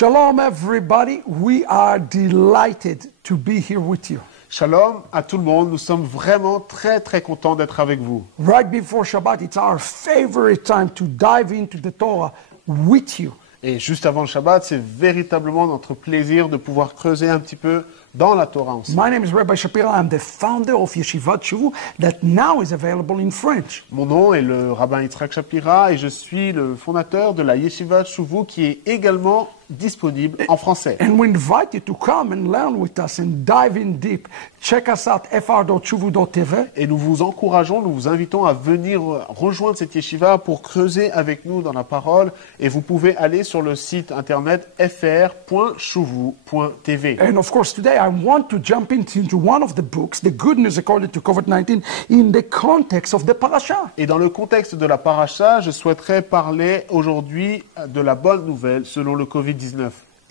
Shalom, everybody. We are delighted to be here with you. Shalom à tout le monde, nous sommes vraiment très contents d'être avec vous. Right before Shabbat, it's our favorite time to dive into the Torah with you. Et juste avant le Shabbat, c'est véritablement notre plaisir de pouvoir creuser un petit peu dans la Torah ensemble. My name is Rabbi Shapira. I'm the founder of Yeshivat Shuvu that now is available in French. Mon nom est le rabbin Yitzhak Shapira et je suis le fondateur de la Yeshiva Shuvu qui est également disponible en français. And we invite you to come and learn with us and dive in deep. Check us out, fr.shuvu.tv. Et nous vous encourageons, nous vous invitons à venir rejoindre cette yeshiva pour creuser avec nous dans la parole. Et vous pouvez aller sur le site internet fr.shuvu.tv. And of course, today I want to jump into one of the books, The Good News According to COVID-19, in the context of the parasha. Et dans le contexte de la paracha, je souhaiterais parler aujourd'hui de la bonne nouvelle selon le Covid-19.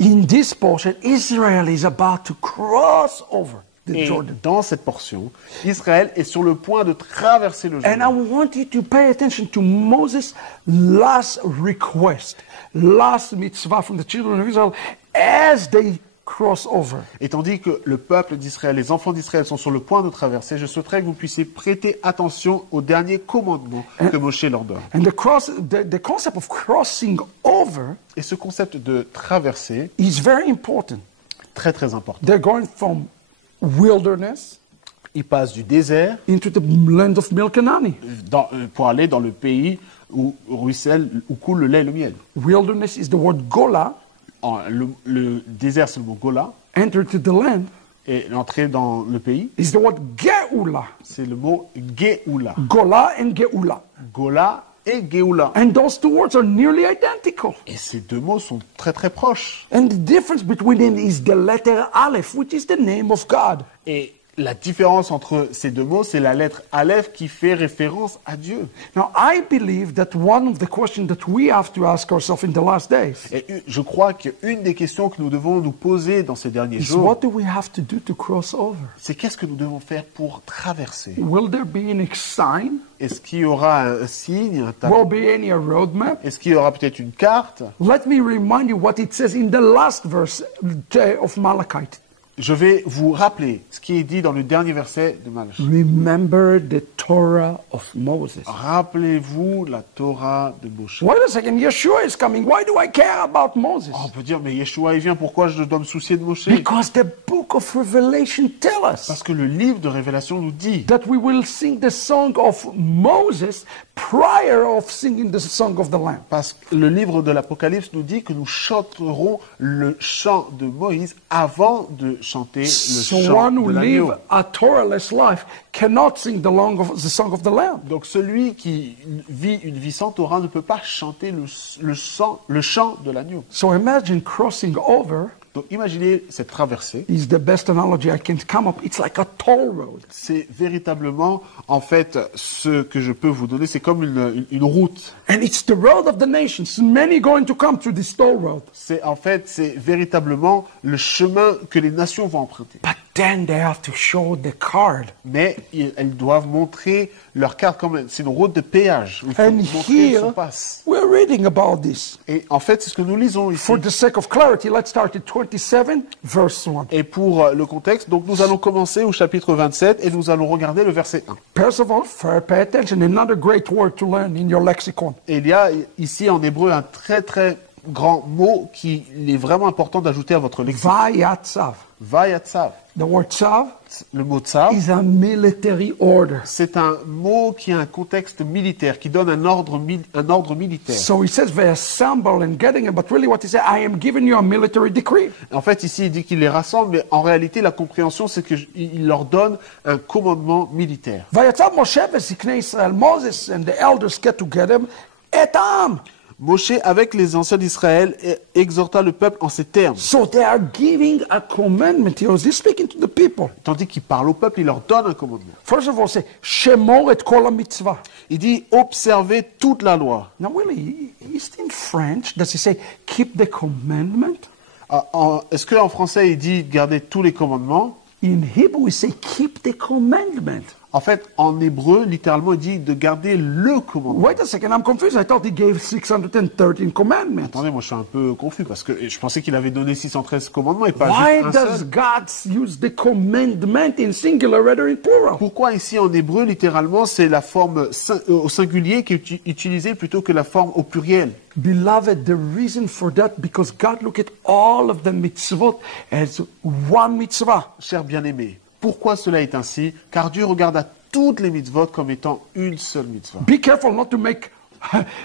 In this portion, Israel is about to cross over the Et Jordan. dans cette portion, Israël est sur le point de traverser le And I Jourdain. want you to pay attention to Moses' last request, last mitzvah from the children of Israel as they cross over. Et tandis que le peuple d'Israël, les enfants d'Israël sont sur le point de traverser, je souhaiterais que vous puissiez prêter attention au dernier commandement que Moshe leur donne. And the concept of crossing over Et ce concept de traverser, is very important. très important. They're going from wilderness Il passe du désert into the land of milk and honey. pour aller dans le pays où ruisselle, où coule le lait et le miel. Wilderness is the word gola, Le désert, c'est le mot Gola. enter to the land Et l'entrée dans le pays, is the word geula. c'est le mot Geoula. Gola and geula. Gola et Geoula. And those two words are nearly identical. Et ces deux mots sont très proches. And the difference between them is the letter Aleph, which is the name of God. Et la différence entre ces deux mots, c'est la lettre Aleph qui fait référence à Dieu. Now, I believe that one of the questions that we have to ask ourselves in the last days Et je crois qu'une des questions que nous devons nous poser dans ces derniers is jours, what do we have to do to cross over? c'est qu'est-ce que nous devons faire pour traverser. Will there be any sign? Est-ce qu'il y aura un signe, un Will tableau? be any roadmap? Est-ce qu'il y aura peut-être une carte? Let me remind you what it says in the last verse of Malachi. Je vais vous rappeler ce qui est dit dans le dernier verset de Malachie. Remember the Torah of Moses. Rappelez-vous la Torah de Moshe. Wait a second, Yeshua is coming. Why do I care about Moses? On peut dire, mais Yeshua, il vient, pourquoi je dois me soucier de Moshe? Because the book of Revelation tells us Parce que le livre de Révélation nous dit that we will sing the song of Moses prior of singing the song of the Lamb. Parce que le livre de l'Apocalypse nous dit que nous chanterons le chant de Moïse avant de chanter le So chant one de who l'agneau. live a Torahless life cannot sing the song of the Lamb. Donc celui qui vit une vie sans Torah ne peut pas chanter le chant de l'agneau. So imagine crossing over Donc imaginez cette traversée. is the best analogy I can come up. It's like a toll road. C'est véritablement, en fait, ce que je peux vous donner, c'est comme une route. And it's the road of the nations. Many going to come through this toll road. C'est véritablement le chemin que les nations vont emprunter. But then they have to show the card. Mais elles doivent montrer leur carte comme c'est une route de péage. Il faut And montrer son here, passe. we're reading about this. Et en fait, c'est ce que nous lisons ici. For the sake of clarity, let's start at 27, verse 1. Et pour le contexte, donc nous allons commencer au chapitre 27 et nous allons regarder le verset 1. First of all, pay attention. Another great word to learn in your lexicon. Et il y a ici en hébreu un très grand mot qui est vraiment important d'ajouter à votre lexique. Vayatzav. Vayatzav. The word tzav Le mot tzav, is a military order. c'est un mot qui a un contexte militaire, qui donne un ordre militaire. So he says they assemble and getting it, but really what he said, I am giving you a military decree. En fait, ici, il dit qu'il les rassemble, mais en réalité, la compréhension, c'est qu'il leur donne un commandement militaire. Vayatzav Moshe v'ziknei Israel. Moses and the elders get together. Etam. Moshe, avec les anciens d'Israël, exhorta le peuple en ces termes. So they are giving a commandment here. He's speaking to the people. Tandis qu'il parle au peuple, il leur donne un commandement. First of all, say, Shemor et kol mitzvah. Il dit, observez toute la loi. Now, really, is it in French? Does he say, keep the commandment? Est-ce qu'en français, il dit, gardez tous les commandements? In Hebrew, we say, keep the commandment. En fait, en hébreu, littéralement, il dit de garder le commandement. Wait a second, I'm confused. I thought he gave 613 commandments. Attendez, moi je suis un peu confus parce que je pensais qu'il avait donné 613 commandements et pas Why juste un does seul. God use the commandment in singular rather in plural? Pourquoi ici en hébreu, littéralement, c'est la forme au singulier qui est utilisée plutôt que la forme au pluriel? Beloved, the reason for that, because God looked at all of the mitzvot as one mitzvah. Cher bien-aimé, pourquoi cela est ainsi? Car Dieu regarde à toutes les mitzvot comme étant une seule mitzvah. Be careful not to make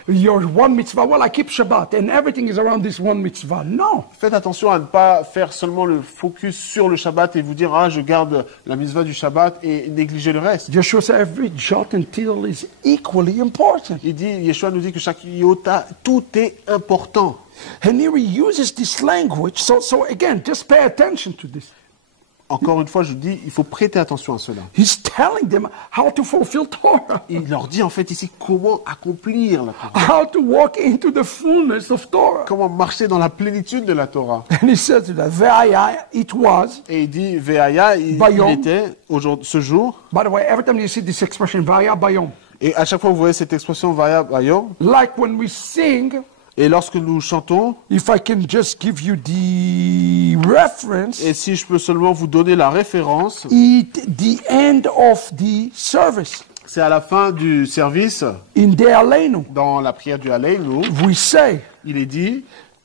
your one mitzvah, well, I keep Shabbat, and everything is around this one mitzvah. No. Faites attention à ne pas faire seulement le focus sur le Shabbat et vous dire, ah, je garde la mitzvah du Shabbat et négliger le reste. Yeshua said every jot and tittle is equally important. Yeshua nous dit que chaque iota, tout est important. And here he uses this language. So again, just pay attention to this. Encore une fois, je dis, il faut prêter attention à cela. He's telling them how to fulfill Torah. Il leur dit en fait ici comment accomplir la Torah. How to walk into the fullness of Torah. Comment marcher dans la plénitude de la Torah. And he says that Ve'aya, it was. Et il dit, Ve'aya, il était ce jour. By the way, every time you see this expression, Ve'aya Bayom. Et à chaque fois que vous voyez cette expression, Ve'aya Bayom. Like when we sing. Et lorsque nous chantons, if I can just give you the reference, et si je peux seulement vous donner la référence, the end of the service. C'est à la fin du service, in the Aleinu, dans la prière du Aleinu, il est dit,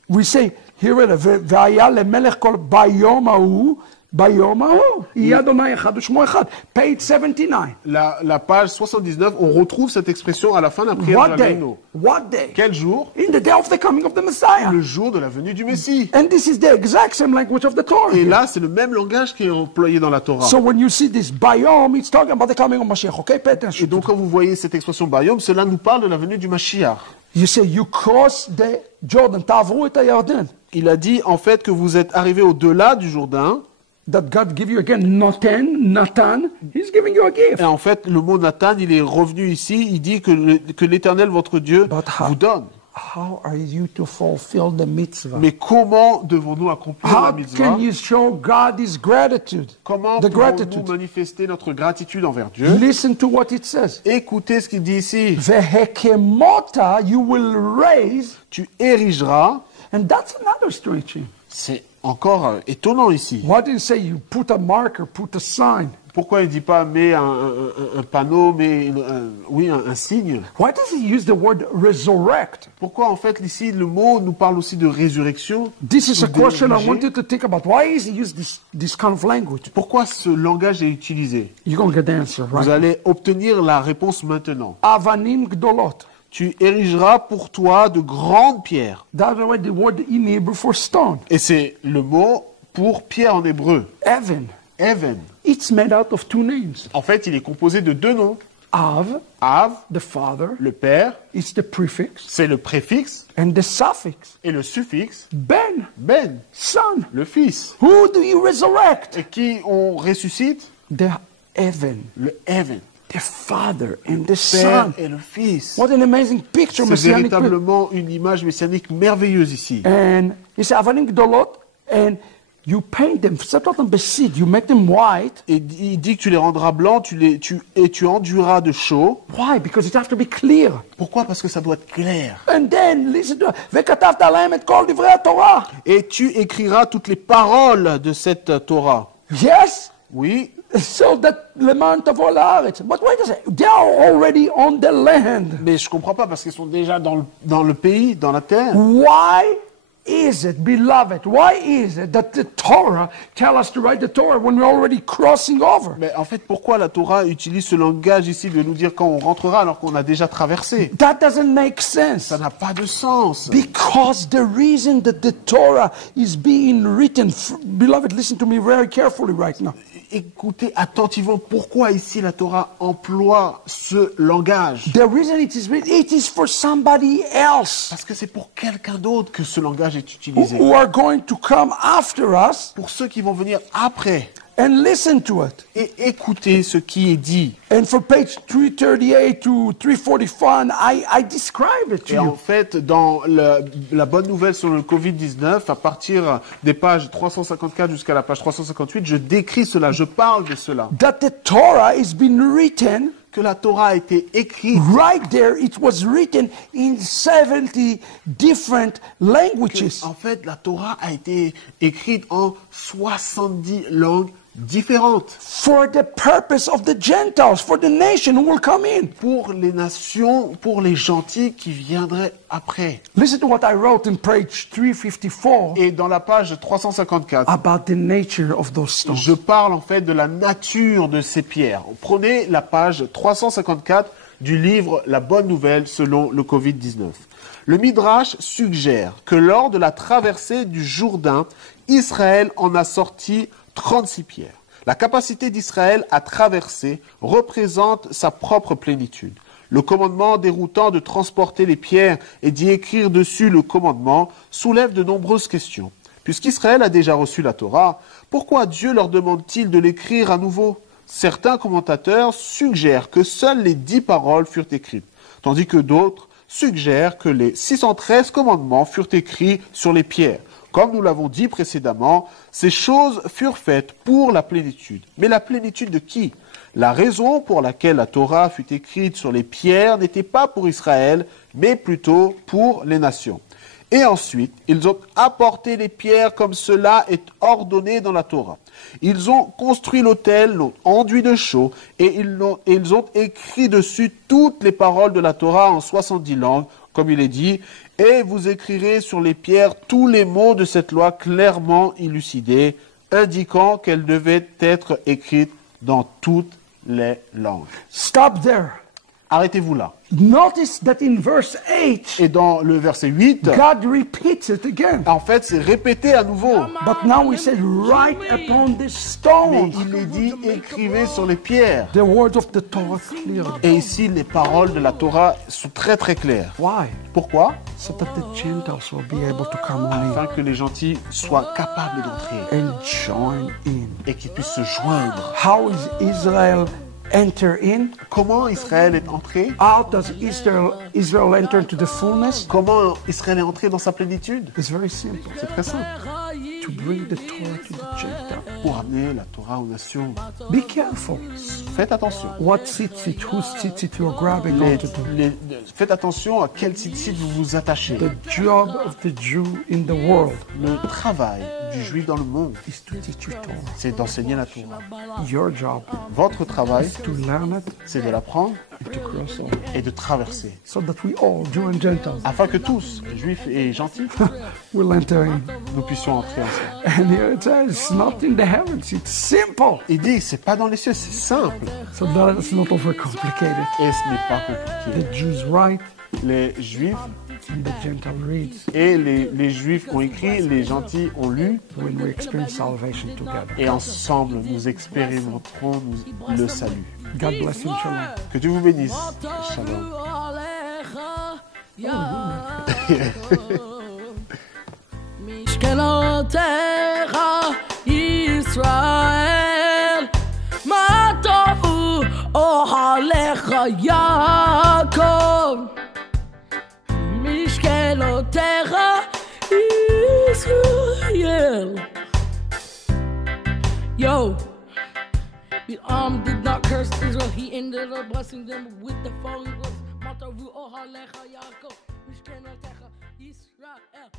we say, here it is, Ve'aya lemelech kol bayom hahu, page 79. La page 79, on retrouve cette expression à la fin de la prière de l'Aléno. What day? Quel jour? In the day of the coming of the Messiah. Le jour de la venue du Messie. And this is the exact same language of the Torah. Et là, c'est le même langage qui est employé dans la Torah. So when you see this bayom, it's talking about the coming of Mashiach. Okay, pay attention. Et donc quand vous voyez cette expression bayom, cela nous parle de la venue du Mashiach. You say you cross the Jordan, ta'avru et Yarden. Il a dit en fait que vous êtes arrivé au-delà du Jourdain. That God give you again Nathan, He's giving you a gift. Et en fait, le mot Nathan, il est revenu ici. Il dit que l'Éternel, votre Dieu, vous donne. How are you to fulfill the mitzvah? Mais comment devons-nous accomplir la mitzvah? How can you show God His gratitude? Comment pouvons-nous manifester notre gratitude envers Dieu? Listen to what it says. Écoutez ce qu'il dit ici. Vehekemota you will raise. Tu érigeras. And that's another strange thing. C'est encore étonnant ici. Why did he say you put a marker, put a sign? Pourquoi il ne dit pas mets un panneau, mais un signe? Why does he use the word resurrect? Pourquoi en fait ici le mot nous parle aussi de résurrection? This is a question I want you to think about. Why is he use this kind of language? Pourquoi ce langage est utilisé? You're going to get the answer, right? Vous allez obtenir la réponse maintenant. Avanim gdolot. Tu érigeras pour toi de grandes pierres. That's the word in Hebrew for stone. Et c'est le mot pour pierre en hébreu. Even. Even. It's made out of two names. En fait, il est composé de deux noms. Av, the father, le père. It's the prefix. C'est le préfixe. And the suffix. Et le suffixe. Ben, son. Le fils. Who do you resurrect? Et qui on ressuscite? The heaven. Le heaven. The Father and the Père Son. Et le Fils. What an amazing picture, c'est véritablement une image messianique merveilleuse ici. And he said, Avanim gdolot, and you paint them, you make them white. Et il dit que tu les rendras blancs, tu enduiras de chaux. Why? Because it has to be clear. Pourquoi? Parce que ça doit être clair. And then, listen to וכתבת עליהם את כל דברי התורה. Et tu écriras toutes les paroles de cette Torah. Yes. Oui. So that למען תבוא לארץ. But wait a second, they are already on the land. Mais je comprends pas parce qu'ils sont déjà dans le pays, dans la terre. Why is it, beloved? Why is it that the Torah tell us to write the Torah when we're already crossing over? Mais en fait, pourquoi la Torah utilise ce langage ici de nous dire quand on rentrera alors qu'on a déjà traversé? That doesn't make sense. Ça n'a pas de sens. Because the reason that the Torah is being written, beloved, listen to me very carefully right now. Écoutez attentivement pourquoi ici la Torah emploie ce langage. The reason it is for somebody else. Parce que c'est pour quelqu'un d'autre que ce langage est utilisé. Who are going to come after us. Pour ceux qui vont venir après. and listen to it. et écoutez ce qui est dit. And for page 338 to 341, I describe it to Et en you. fait, dans la bonne nouvelle sur le Covid-19, à partir des pages 354 jusqu'à la page 358, je décris cela, je parle de cela. That the Torah is being written Que la Torah a été écrite. right there. It was written in 70 different languages. En fait, la Torah a été écrite en 70 langues différentes. For the purpose of the Gentiles, for the nation who will come in. Pour les nations, pour les gentils qui viendraient après. Listen to what I wrote in page 354 Et dans la page 354, about the nature of those stones. je parle en fait de la nature de ces pierres. Prenez la page 354 du livre La Bonne Nouvelle selon le Covid-19. Le Midrash suggère que lors de la traversée du Jourdain, Israël en a sorti 36 pierres. La capacité d'Israël à traverser représente sa propre plénitude. Le commandement déroutant de transporter les pierres et d'y écrire dessus le commandement soulève de nombreuses questions. Puisqu'Israël a déjà reçu la Torah, pourquoi Dieu leur demande-t-il de l'écrire à nouveau? Certains commentateurs suggèrent que seules les 10 paroles furent écrites, tandis que d'autres suggèrent que les 613 commandements furent écrits sur les pierres. Comme nous l'avons dit précédemment, ces choses furent faites pour la plénitude. Mais la plénitude de qui? La raison pour laquelle la Torah fut écrite sur les pierres n'était pas pour Israël, mais plutôt pour les nations. Et ensuite, ils ont apporté les pierres comme cela est ordonné dans la Torah. Ils ont construit l'autel, l'ont enduit de chaux, et ils ont écrit dessus toutes les paroles de la Torah en 70 langues, comme il est dit, et vous écrirez sur les pierres tous les mots de cette loi clairement élucidés, indiquant qu'elle devait être écrite dans toutes les langues. Stop there. Arrêtez-vous là. Notice that in verse 8, Et dans le verset 8, God repeats it again. en fait, c'est répété à nouveau. But now he said, write upon the Mais stones il est dit, écrivez sur les pierres. the words of the Torah clearly. Et ici, les paroles de la Torah sont très très claires. Why? Pourquoi? So that the Gentiles will be able to come on in Afin que les gentils soient capables d'entrer and join in. et qu'ils puissent se joindre. How is Israel enter in? Comment Israël est entré? How does Israel enter into the fullness? Comment Israël est entré dans sa plénitude? It's very simple. C'est très simple. To bring the Torah to the Gentiles. Pour amener la Torah aux nations. Be careful. Faites attention. What sits it, who sits it, you're grabbing onto to. Faites attention à quel site vous vous attachez. The job of the Jew in the world Le travail du juif dans le monde, is to teach you Torah. c'est d'enseigner la Torah. Your job Votre travail, to learn it c'est de l'apprendre and to cross over. et de traverser. So that we all, Jew and Gentiles, Afin que tous, juifs et gentils, will enter in. nous puissions entrer ensemble. And here it says, it's not in the heavens, it's simple. Il dit, c'est pas dans les cieux, c'est simple. So that it's not overcomplicated. Et ce n'est pas compliqué. The Jews write Les juifs and the Gentile reads et les juifs ont écrit, les gentils ont lu, when we experience salvation together. et ensemble nous expérimenterons le salut. God bless you, shalom. Que Dieu vous bénisse. Shalom. משכנותיך ישראל, מה טובו אוהליך יעקב. משכנותיך ישראל. Yo, did not curse Israel, he ended up blessing them with the following words. מה טובו אוהליך יעקב, משכנותיך ישראל.